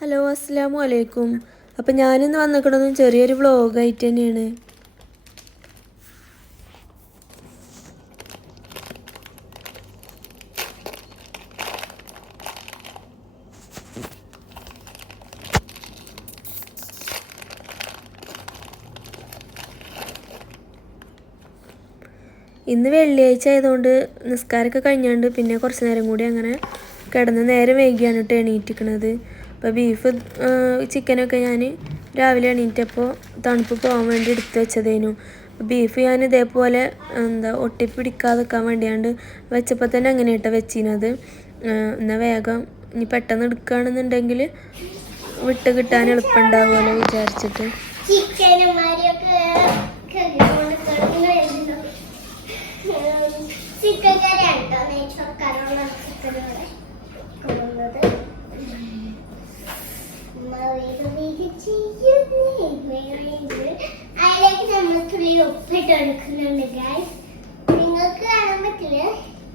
Hello അസ്സലാമു അലൈക്കും. അപ്പം ഞാനിന്ന് വന്നിരിക്കണതും ചെറിയൊരു വ്ളോഗായിട്ട് തന്നെയാണ്. ഇന്ന് വെള്ളിയാഴ്ച ആയതുകൊണ്ട് നിസ്കാരമൊക്കെ കഴിഞ്ഞാണ്ട് പിന്നെ കുറച്ച് നേരം കൂടി അങ്ങനെ കിടന്ന് നേരം വൈകിയാണ് കേട്ടോ എണീറ്റിക്കണത്. അപ്പോൾ ബീഫ് ചിക്കനൊക്കെ ഞാൻ രാവിലെ എണീറ്റപ്പോൾ തണുപ്പ് പോകാൻ വേണ്ടി എടുത്ത് വെച്ചതേനു. ബീഫ് ഞാൻ ഇതേപോലെ ഒട്ടിപ്പിടിക്കാതെ വെക്കാൻ വേണ്ടിയാണ്ട് വെച്ചപ്പോൾ തന്നെ അങ്ങനെ കേട്ടോ വെച്ചിരുന്നത്. എന്നാൽ വേഗം ഇനി പെട്ടെന്ന് എടുക്കുകയാണെന്നുണ്ടെങ്കിൽ വിട്ട് കിട്ടാൻ എളുപ്പമുണ്ടാവുമല്ലോ വിചാരിച്ചിട്ട്. ചിക്കൻ കറിയാണോ നെയ്ച്ചോർക്കാനുള്ള ചിക്കനോടെ കൊണ്ടുവന്നത്. അതിലേക്ക് നമ്മൾ തുള്ളി ഉപ്പിട്ട് എടുക്കുന്നുണ്ട് ഗൈസ്. നിങ്ങൾക്ക് കാണാൻ പറ്റില്ല,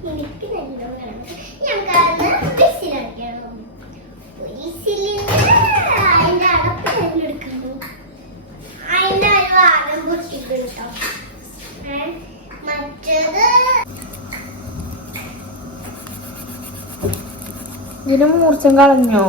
എനിക്ക് നല്ലോണം കാണാം. ഞങ്ങൾക്ക് വിസിലടിക്കണം. വിസിലിന് അതിൻ്റെ അടപ്പ് തെരഞ്ഞെടുക്കുന്നു. അതിൻ്റെ ഒരു ഭാഗം പൊട്ടിക്കും കേട്ടോ. മറ്റേത് ഇതിന് മൂർച്ചം കളഞ്ഞോ?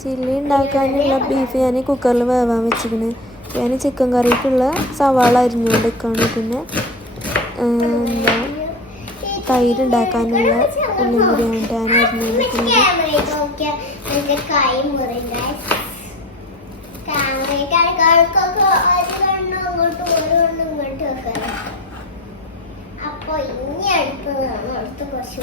ചില്ലി ഉണ്ടാക്കാനുള്ള ബീഫ് ഞാൻ കുക്കറിൽ വേവാൻ വെച്ചിരിക്കണ്. ഞാൻ ചിക്കൻ കറിക്കുള്ള സവാള അരിഞ്ഞുകൊണ്ടിരിക്കുകയാണ്. പിന്നെ തൈര് ഉണ്ടാക്കാനുള്ള ഉള്ളിയും കൂടിയാണ് ഞാൻ അരിഞ്ഞുകൊണ്ടിരിക്കുന്നത്. അപ്പൊ ഇനി അടുത്ത് കുറച്ച്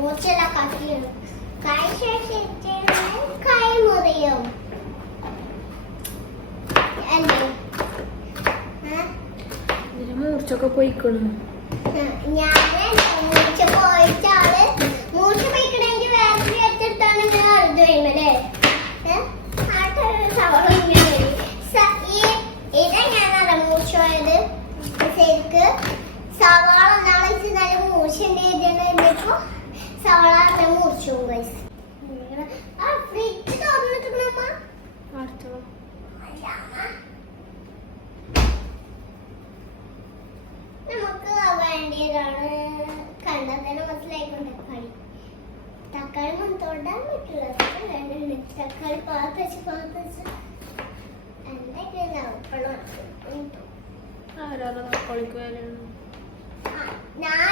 മൂച്ചെല്ലാം കത്തിയാണ്. കൈ മുറിയും മൂർച്ചൊക്കെ പോയിക്കണു. ഞാൻ മൂർച്ച പോയിട്ടാണ്. മൂർച്ച പോയിക്കണെങ്കിൽ വേറെ വെച്ചിട്ടാണ് ഞാൻ അറുത് കഴിയുമല്ലേ. ഇതെങ്ങനെയാണ് മൂർച്ച പോയത്? ശരിക്ക് സവാള നാളെ നല്ല മൂർച്ച ഉണ്ടായിരുന്നു. സവാള മൂർച്ച പോകും. ഫ്രിഡ്ജ് തുറന്നിട്ടുണ്ടമ്മ. നമുക്ക് വേണ്ടിയതാണ്. കണ്ടാൽ തന്നെ മനസ്സിലായിക്കൊണ്ട് തക്കാളി തൊടാൻ പറ്റില്ല. തക്കാളി പാത്ത് വെച്ച് എന്തൊക്കെയാണ് തക്കാളിക്ക് വിലയാണ്. ഞാൻ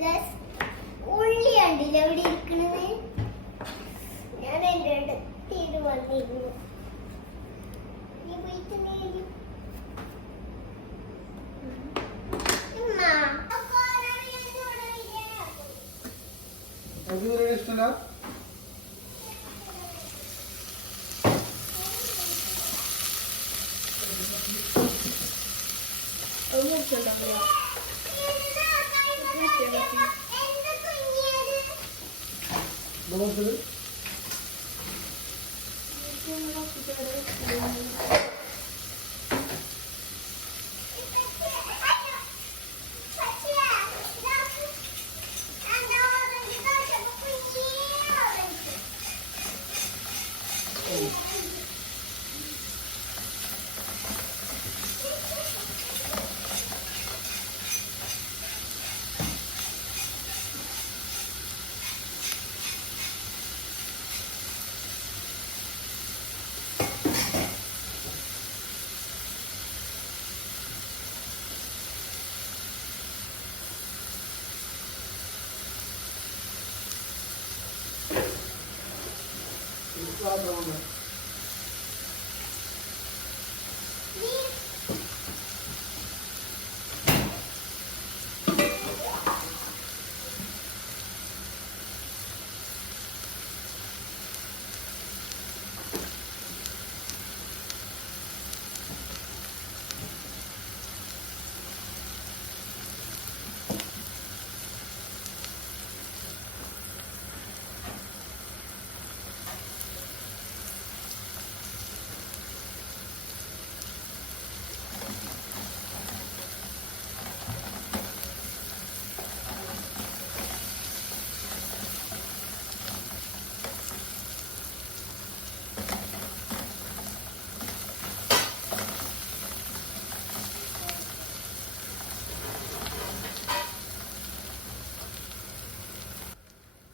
ഗസ് ഉള്ളി കണ്ടില്ല അവിടെ ഇരിക്കണത്. ഞാൻ എൻ്റെ അടുത്ത് വന്നിരുന്നു. നീ പോയിട്ട് നേരി ഇഷ്ടമല്ല.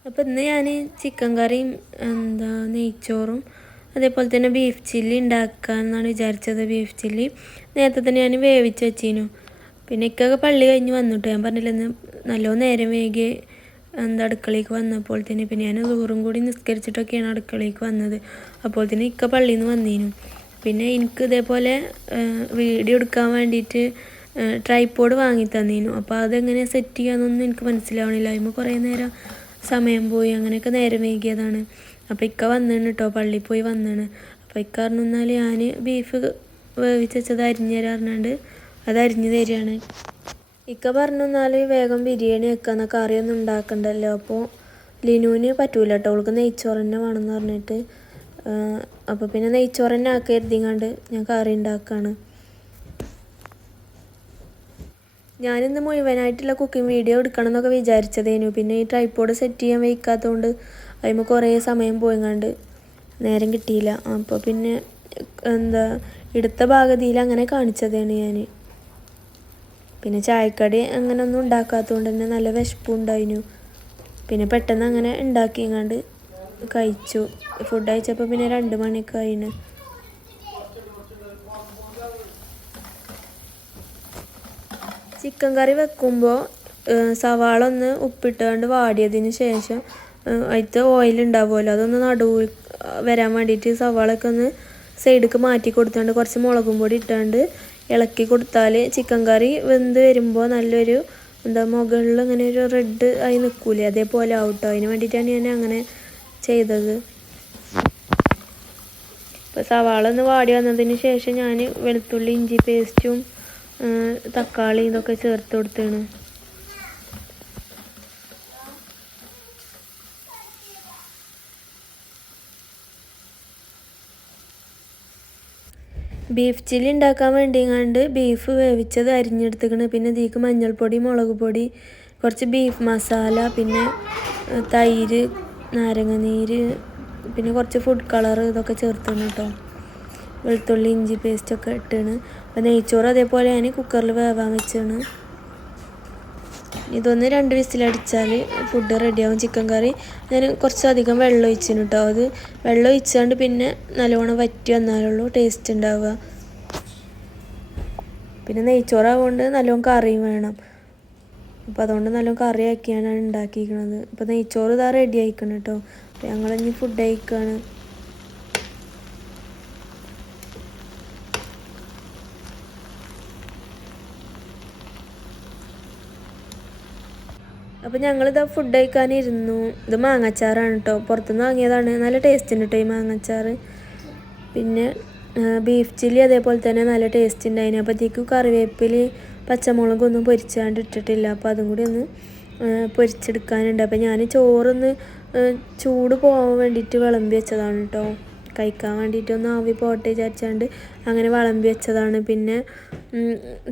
അപ്പോൾ ഇന്ന് ഞാൻ ചിക്കൻ കറിയും നെയ്ച്ചോറും അതേപോലെ തന്നെ ബീഫ് ചില്ലി ഉണ്ടാക്കാമെന്നാണ് വിചാരിച്ചത്. ബീഫ് ചില്ലി നേരത്തെ തന്നെ ഞാൻ വേവിച്ച് വെച്ചിരുന്നു. പിന്നെ ഇക്കൊക്കെ പള്ളി കഴിഞ്ഞ് വന്നിട്ട് ഞാൻ പറഞ്ഞില്ല ഇന്ന് നല്ലോണം നേരം വൈകി അടുക്കളയ്ക്ക് വന്നപ്പോൾ തന്നെ പിന്നെ ഞാൻ ദൂരം കൂടി നിസ്കരിച്ചിട്ടൊക്കെയാണ് അടുക്കളയ്ക്ക് വന്നത്. അപ്പോൾ തന്നെ ഇക്ക പള്ളിയിൽ നിന്ന് വന്നിരുന്നു. പിന്നെ എനിക്ക് ഇതേപോലെ വീഡിയോ എടുക്കാൻ വേണ്ടിയിട്ട് ട്രൈപോഡ് വാങ്ങി തന്നിരുന്നു. അപ്പോൾ അതെങ്ങനെ സെറ്റ് ചെയ്യാമെന്നൊന്നും എനിക്ക് മനസ്സിലാവണില്ല. അതിന് കുറേ നേരം സമയം പോയി, അങ്ങനെയൊക്കെ നേരം വൈകിയതാണ്. അപ്പോൾ ഇക്ക വന്നിണ് കേട്ടോ, പള്ളിയിൽ പോയി വന്നിണ്. അപ്പോൾ ഇക്ക പറഞ്ഞാൽ ഞാൻ ബീഫ് വേവിച്ച് വെച്ചത് അരിഞ്ഞ് തരാറുണ്ട്, അത് അരിഞ്ഞ് തരികയാണ്. ഇക്ക പറഞ്ഞാൽ വേഗം ബിരിയാണി വെക്കാന്ന കറിയൊന്നും ഉണ്ടാക്കണ്ടല്ലോ. അപ്പോൾ ലിനുവിന് പറ്റൂല കേട്ടോ, അവൾക്ക് നെയ്ച്ചോറ് തന്നെ വേണമെന്ന് പറഞ്ഞിട്ട്. അപ്പോൾ പിന്നെ നെയ്ച്ചോറ് തന്നെ ആക്കി എഴുതിങ്ങാണ്ട് ഞാൻ കറി ഉണ്ടാക്കുകയാണ്. ഞാനിന്ന് മുഴുവനായിട്ടുള്ള കുക്കിംഗ് വീഡിയോ എടുക്കണം എന്നൊക്കെ വിചാരിച്ചതേനു. പിന്നെ ഈ ട്രൈപോഡ് സെറ്റ് ചെയ്യാൻ വയ്ക്കാത്തതുകൊണ്ട് അതിന് കുറേ സമയം പോയിങ്ങാണ്ട് നേരം കിട്ടിയില്ല. അപ്പോൾ പിന്നെ എടുത്ത ഭാഗതിയിൽ അങ്ങനെ കാണിച്ചതാണ് ഞാൻ. പിന്നെ ചായക്കടി അങ്ങനെ ഒന്നും ഉണ്ടാക്കാത്തതുകൊണ്ട് തന്നെ നല്ല വിശപ്പും ഉണ്ടായിരുന്നു. പിന്നെ പെട്ടെന്ന് അങ്ങനെ ഉണ്ടാക്കിങ്ങാണ്ട് കഴിച്ചു. ഫുഡ് കഴിച്ചപ്പോൾ പിന്നെ 2 മണിയൊക്കെ ആയിന്. ചിക്കൻ കറി വെക്കുമ്പോൾ സവാള ഒന്ന് ഉപ്പിട്ടുകൊണ്ട് വാടിയതിന് ശേഷം അതിലത്തെ ഓയിൽ ഉണ്ടാവുമല്ലോ, അതൊന്ന് നടുവ് വരാൻ വേണ്ടിയിട്ട് സവാളയൊക്കെ ഒന്ന് സൈഡിലേക്ക് മാറ്റി കൊടുത്തുകൊണ്ട് കുറച്ച് മുളകും പൊടി ഇട്ടുകൊണ്ട് ഇളക്കി കൊടുത്താൽ ചിക്കൻ കറി വെന്ത് വരുമ്പോൾ നല്ലൊരു മുകളിൽ ഇങ്ങനെ ഒരു റെഡ് ആയി നിൽക്കൂലേ, അതേപോലെ ആവട്ടോ. അതിന് വേണ്ടിയിട്ടാണ് ഞാൻ അങ്ങനെ ചെയ്തത്. ഇപ്പോൾ സവാള ഒന്ന് വാടി വന്നതിന് ശേഷം ഞാൻ വെളുത്തുള്ളി ഇഞ്ചി പേസ്റ്റും തക്കാളി ഇതൊക്കെ ചേർത്ത് കൊടുത്താണ്. ബീഫ് ചില്ലി ഉണ്ടാക്കാൻ വേണ്ടിങ്ങാണ്ട് ബീഫ് വേവിച്ചത് അരിഞ്ഞെടുത്തിക്കണ്. പിന്നെ ഇതിലേക്ക് മഞ്ഞൾപ്പൊടി, മുളക് പൊടി, കുറച്ച് ബീഫ് മസാല, പിന്നെ തൈര്, നാരങ്ങ നീര്, പിന്നെ കുറച്ച് ഫുഡ് കളർ ഇതൊക്കെ ചേർത്തണം കേട്ടോ. വെളുത്തുള്ളി ഇഞ്ചി പേസ്റ്റൊക്കെ ഇട്ടാണ്. അപ്പോൾ നെയ്ച്ചോറ് അതേപോലെ ഞാൻ കുക്കറിൽ വേവാൻ വെച്ചാണ്. ഇതൊന്ന് 2 വിസിലടിച്ചാൽ ഫുഡ് റെഡിയാവും. ചിക്കൻ കറി ഞാൻ കുറച്ചധികം വെള്ളം ഒഴിച്ചിന് കേട്ടോ. അത് വെള്ളം ഒഴിച്ചുകൊണ്ട് പിന്നെ നല്ലോണം വറ്റി വന്നാലുള്ളൂ ടേസ്റ്റ് ഉണ്ടാവുക. പിന്നെ നെയ്ച്ചോറാവുകൊണ്ട് നല്ലോണം കറിയും വേണം. അപ്പോൾ അതുകൊണ്ട് നല്ല കറിയാക്കിയാണ് ഉണ്ടാക്കിയിരിക്കുന്നത്. ഇപ്പോൾ നെയ്ച്ചോറ് ഇതാ റെഡി ആയിക്കണം കേട്ടോ. അപ്പോൾ ഞങ്ങളിനി ഫുഡ് കഴിക്കുകയാണ്. അപ്പോൾ ഞങ്ങളിതാ ഫുഡ് കഴിക്കാനിരുന്നു. ഇത് മാങ്ങാച്ചാറാണ് കേട്ടോ, പുറത്തുനിന്ന് വാങ്ങിയതാണ്. നല്ല ടേസ്റ്റ് ഉണ്ട് കേട്ടോ ഈ മാങ്ങാച്ചാറ്. പിന്നെ ബീഫ് ചില്ലി അതേപോലെ തന്നെ നല്ല ടേസ്റ്റ് ഉണ്ടായിന്. അപ്പോഴത്തേക്കും കറിവേപ്പില പച്ചമുളകൊന്നും പൊരിച്ചാണ്ട് ഇട്ടിട്ടില്ല. അപ്പോൾ അതും കൂടി ഒന്ന് പൊരിച്ചെടുക്കാനുണ്ട്. അപ്പോൾ ഞാൻ ചോറൊന്ന് ചൂട് പോകാൻ വേണ്ടിയിട്ട് വിളമ്പി വെച്ചതാണ് കേട്ടോ. കഴിക്കാൻ വേണ്ടിയിട്ടൊന്ന് ആവി പോട്ടെ വിചാരിച്ചാണ്ട് അങ്ങനെ വിളമ്പി വെച്ചതാണ്. പിന്നെ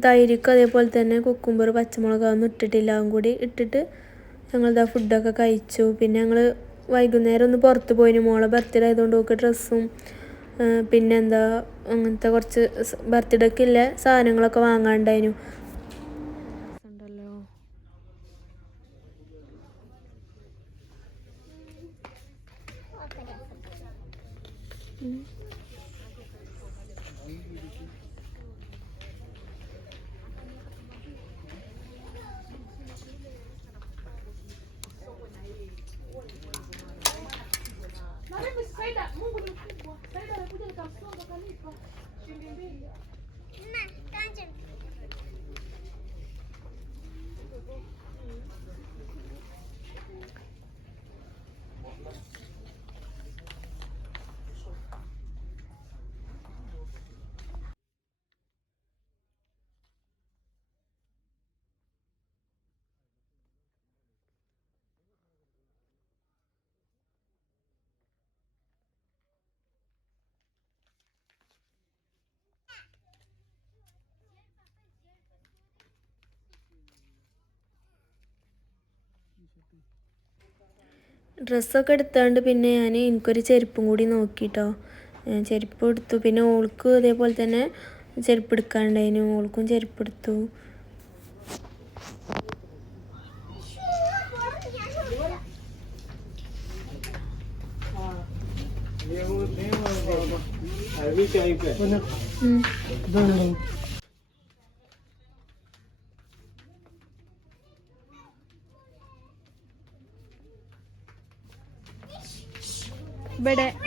തൈരിക്കും അതേപോലെ തന്നെ കുക്കുംബർ പച്ചമുളക് ഒന്നും ഇട്ടിട്ടില്ല. അതും കൂടി ഇട്ടിട്ട് ഞങ്ങളിതാ ഫുഡൊക്കെ കഴിച്ചു. പിന്നെ ഞങ്ങൾ വൈകുന്നേരം ഒന്ന് പുറത്ത് പോയിന്. മോളെ ബർത്ത്ഡേ ആയതുകൊണ്ട് ഒക്കെ ഡ്രസ്സും പിന്നെന്താ അങ്ങനത്തെ കുറച്ച് ബർത്ത്ഡേക്കില്ല സാധനങ്ങളൊക്കെ വാങ്ങാണ്ടായിരുന്നു. ഉണ്ടല്ലോ ഡ്രസ്സൊക്കെ എടുത്താണ്ട് പിന്നെ എനിക്കൊരു ചെരുപ്പും കൂടി നോക്കിട്ടോ. ചെരുപ്പ് എടുത്തു. പിന്നെ ഓൾക്ക് അതേപോലെ തന്നെ ചെരുപ്പ് എടുക്കാണ്ടായിരുന്നു. ഓൾക്കും ചെരുപ്പ് എടുത്തു.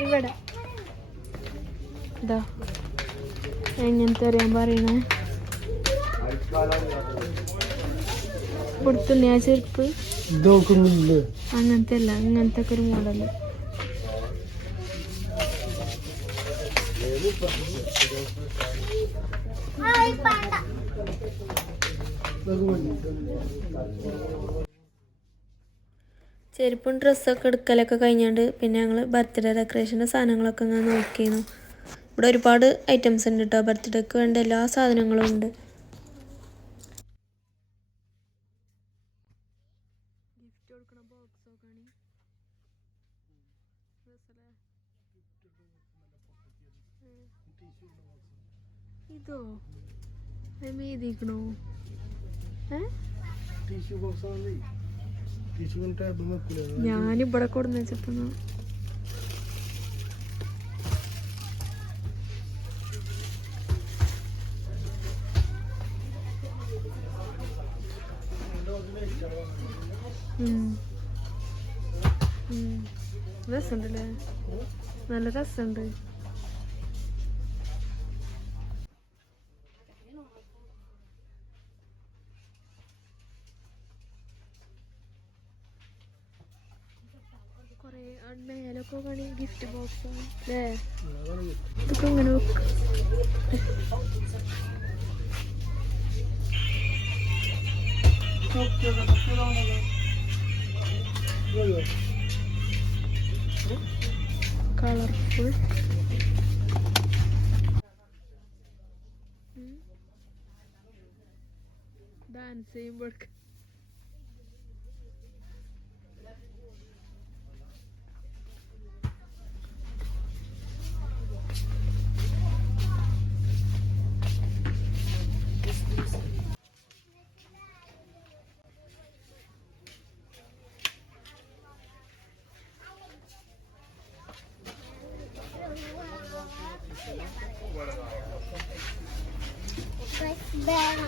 ഇവിടെ ഇതാ എങ്ങനത്തെ അറിയാൻ പറയണേ. കൊടുത്തുണ്ണി ആ ചെരുപ്പ് അങ്ങനത്തെ അല്ല, ഇങ്ങനത്തെ ഒക്കെ ഒരു മോഡല്. ചെരുപ്പും ഡ്രസ്സൊക്കെ എടുക്കലൊക്കെ കഴിഞ്ഞാണ്ട് പിന്നെ ഞങ്ങൾ ബർത്ത്ഡേ ഡെക്കറേഷൻ്റെ സാധനങ്ങളൊക്കെ ഇങ്ങനെ നോക്കിയിരുന്നു. ഇവിടെ ഒരുപാട് ഐറ്റംസ് ഉണ്ട് കേട്ടോ. ബർത്ത്ഡേക്ക് വേണ്ട എല്ലാ സാധനങ്ങളും ഉണ്ട്. ഗിഫ്റ്റ് കൊടുക്കണ ബോക്സ് നോക്കാണ്. ഇതോ എഴുതിക്കണോ? ഞാനിവിടെ കൊടുന്ന് വെച്ചപ്പോ രസമുണ്ടല്ലേ, നല്ല രസമുണ്ട്. കൊറേ മേലൊക്കെ കാണി ഗിഫ്റ്റ് ബോക്സ് അല്ലേ. ഇതൊക്കെ ഇങ്ങനെ കളർഫുൾ. ഡാൻസ് ചെയ്യുമ്പോഴേക്ക് ബാഗ്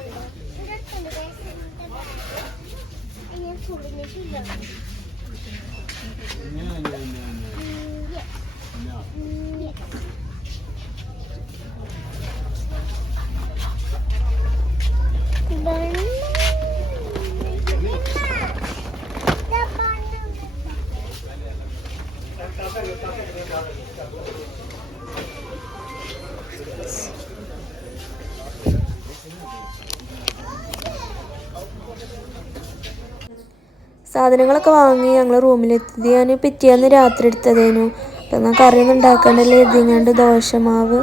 സാധനങ്ങളൊക്കെ വാങ്ങി ഞങ്ങൾ റൂമിലെത്തി. ഞാൻ പിറ്റേന്ന് രാത്രി എടുത്തതേനു. അപ്പം എന്നാൽ കറിയൊന്നും ഉണ്ടാക്കണ്ടല്ലേ എഴുതിങ്ങാണ്ട് ദോശമാവ്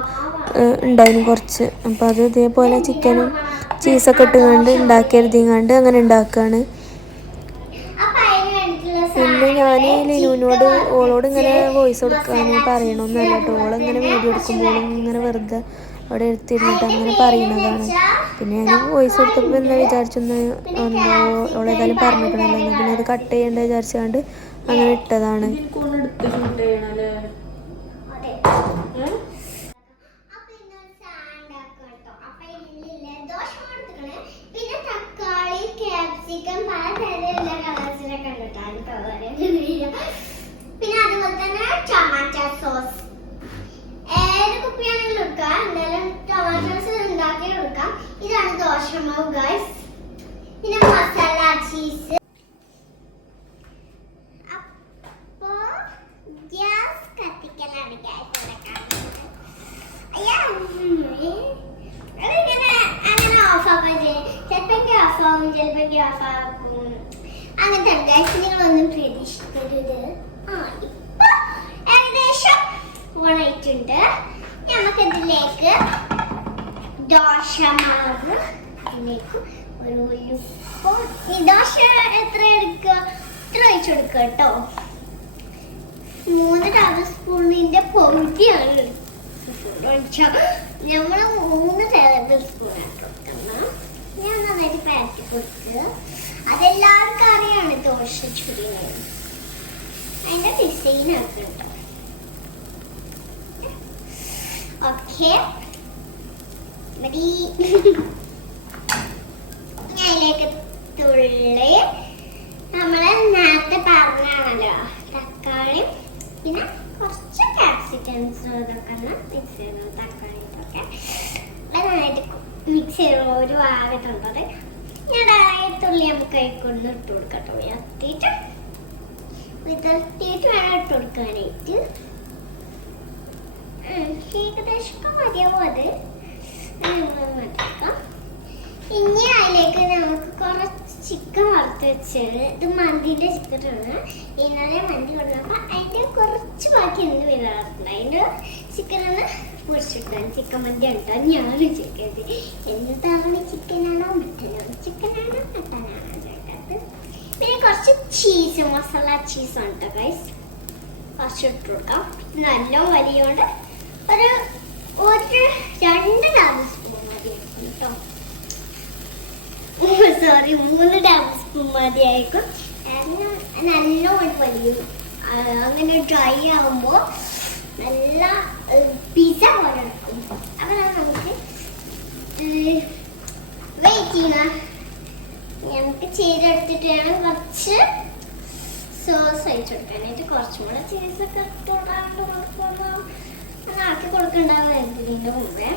ഉണ്ടായിരുന്നു കുറച്ച്. അപ്പോൾ അത് ഇതേപോലെ ചിക്കനും ചീസൊക്കെ ഇട്ടുകൊണ്ട് ഉണ്ടാക്കി എഴുതിങ്ങാണ്ട് അങ്ങനെ ഉണ്ടാക്കുകയാണ്. പിന്നെ ഞാൻ ലിനുവിനോട് ഓളോട് ഇങ്ങനെ വോയിസ് കൊടുക്കാൻ പറയണമെന്നല്ല കേട്ടോ. ഓളിങ്ങനെ വീഡിയോ എടുക്കുമ്പോഴും ഇങ്ങനെ വെറുതെ അവിടെ എടുത്തിരുന്നിട്ട് അങ്ങനെ പറയുന്നതാണ്. പിന്നെ ഞാൻ വോയിസ് കൊടുത്തപ്പോൾ എന്താ വിചാരിച്ചൊന്ന് എന്തോ ഓളേതായാലും പറഞ്ഞിരിക്കണമല്ലോ, എന്നാൽ പിന്നെ അത് കട്ട് ചെയ്യേണ്ട വിചാരിച്ചുകൊണ്ട് അങ്ങനെ ഇട്ടതാണ്. പിന്നെ അതുപോലെ തന്നെ ടൊമാറ്റോ സോസ് ഏത് കുപ്പിയാണെങ്കിലും എടുക്കാം, എന്തായാലും ടൊമാറ്റോ സോസ് ഉണ്ടാക്കി എടുക്കാം. ഇതാണ് ദോശമാവ് ഗൈസ്. പിന്നെ മസാല ചീസ്. അപ്പോ ഗ്യാസ് കത്തിക്കലാണ് ഗൈസ്. അങ്ങനെ ഓഫാക്കാൻ ചിലപ്പോ ഓഫാകും, ചിലപ്പോ ഓഫാക്കും. അങ്ങനത്തെ ഗൈസ് നിങ്ങളൊന്നും പ്രതീക്ഷിക്കരുത്. ഇപ്പൊ ഏകദേശം ഓണായിട്ടുണ്ട്. നമുക്കിതിലേക്ക് ദോശമാവ് ഇതിലേക്ക് ഈ ദോശ എത്ര എടുക്കുക ഇത്ര ഒഴിച്ചു കൊടുക്കുക കേട്ടോ. 3 ടേബിൾ സ്പൂണിന്റെ പകുതിയാണ് നമ്മള് 3 ടേബിൾ സ്പൂൺ കൊടുക്കണം. ഞാൻ നന്നായിട്ട് പാറ്റി കൊടുക്കുക. അതെല്ലാവർക്കും അറിയാണ് ദോശ ചുരിയുന്നത്. അതിന്റെ ഡിസൈൻ ആക്കി കേട്ടോ. ഓക്കെ മതി. അതിലേക്ക് തുള്ളി നമ്മള് നേരത്തെ പറഞ്ഞാണല്ലോ തക്കാളി, പിന്നെ കുറച്ച് ക്യാപ്സിക്കൻസും ഇതൊക്കെ മിക്സ് ചെയ്യണം. തക്കാളി ഇതൊക്കെ നന്നായിട്ട് മിക്സ് ചെയ്യണം. ഒരു ആകത്തുള്ളത് ഞാൻ തുള്ളി നമുക്ക് കൈക്കൊന്ന് ഇട്ട് കൊടുക്കട്ടോ. വിതർത്തിയിട്ട് വേണം ഇട്ട് കൊടുക്കാനായിട്ട്. ഏകദേശം മതിയാവും. അത് മതിയാക്കാം. ഇനി അതിലേക്ക് നമുക്ക് കുറച്ച് ചിക്കൻ വറുത്ത് വെച്ചത്. ഇത് മന്തിന്റെ ചിക്കനാണ്. ഇന്നലെ മന്തി കൊണ്ടുവന്നപ്പോൾ അതിന്റെ കുറച്ച് ബാക്കി ഇന്ന് വരാറുണ്ട്. അതിന്റെ ചിക്കനാണ് പൊരിച്ചിട്ടാണ്. ചിക്കൻ മന്തി ഉണ്ടോ ഞാൻ ചിക്കൻ എന്താണ് ചിക്കനാണോ മട്ടനാണോ ചിക്കനാണോ മട്ടനാണോ കേട്ടത്. പിന്നെ കുറച്ച് ചീസ്, മസാല ചീസ് ഉണ്ട് ഗൈസ്. കുറച്ച് ഇട്ട് കൊടുക്കാം. നല്ല വലിയോണ്ട് ഒരു 2 ടേബിൾ സ്പൂൺ മതി കേട്ടോ. സോറി 3 ടേബിൾ സ്പൂൺ മതിയായിരിക്കും. നല്ലോണം വലിയ അങ്ങനെ ഡ്രൈ ആകുമ്പോൾ നല്ല പിസ്സ പോലെ എടുക്കും. അപ്പം നമുക്ക് വെയിറ്റ് ചെയ്യണം. നമുക്ക് ചെയ്തെടുത്തിട്ട് വേണം കുറച്ച് സോസ് ഒഴിച്ചു കൊടുക്കാനായിട്ട്. കുറച്ചും കൂടെ ചീസൊക്കെ ആക്കി കൊടുക്കണ്ടാവും ഇതിൻ്റെ മുമ്പേ.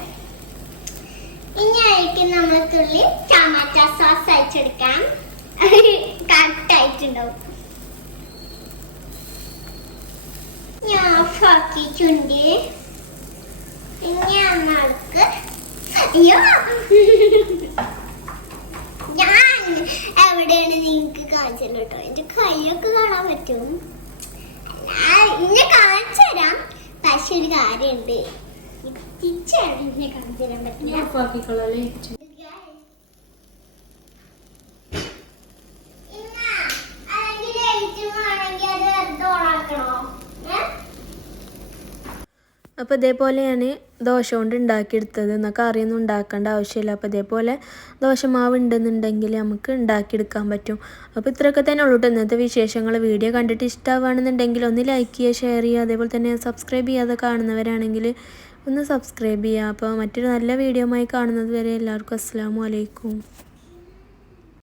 ഇനി ആയിരിക്കും നമ്മൾ തുള്ളി ടൊമാറ്റോ സോസ് അയച്ചെടുക്കാം. കറക്റ്റ് ആയിട്ടുണ്ടാവും. ഞാൻ ഓഫാക്കിയിട്ടുണ്ട്. ഇനി നമ്മൾക്ക് അയ്യോ ഞാൻ എവിടെയാണ് നിങ്ങൾക്ക് കാണിച്ചല്ലോ കേട്ടോ. എന്റെ കൈയൊക്കെ കാണാൻ പറ്റും. ഇന്നെ കാണിച്ചു തരാം. പക്ഷെ ഒരു കാര്യമുണ്ട്, തിരിച്ചാണ് എന്നെ കാണിച്ചു തരാൻ പറ്റില്ല. അപ്പോൾ ഇതേപോലെയാണ് ദോശ കൊണ്ട് ഉണ്ടാക്കിയെടുത്തത്. എന്നാൽ കറിയൊന്നും ഉണ്ടാക്കേണ്ട ആവശ്യമില്ല. അപ്പോൾ ഇതേപോലെ ദോശമാവ് ഉണ്ടെന്നുണ്ടെങ്കിൽ നമുക്ക് ഉണ്ടാക്കിയെടുക്കാൻ പറ്റും. അപ്പോൾ ഇത്രയൊക്കെ തന്നെ ഉള്ളൂ കേട്ടോ ഇന്നത്തെ വിശേഷങ്ങൾ. വീഡിയോ കണ്ടിട്ട് ഇഷ്ടമാണെന്നുണ്ടെങ്കിൽ ഒന്ന് ലൈക്ക് ചെയ്യുക, ഷെയർ ചെയ്യുക. അതേപോലെ തന്നെ സബ്സ്ക്രൈബ് ചെയ്യാതെ കാണുന്നവരാണെങ്കിൽ ഒന്ന് സബ്സ്ക്രൈബ് ചെയ്യുക. അപ്പോൾ മറ്റൊരു നല്ല വീഡിയോ ആയി കാണുന്നത് വരെ എല്ലാവർക്കും അസ്സലാമു അലൈക്കും.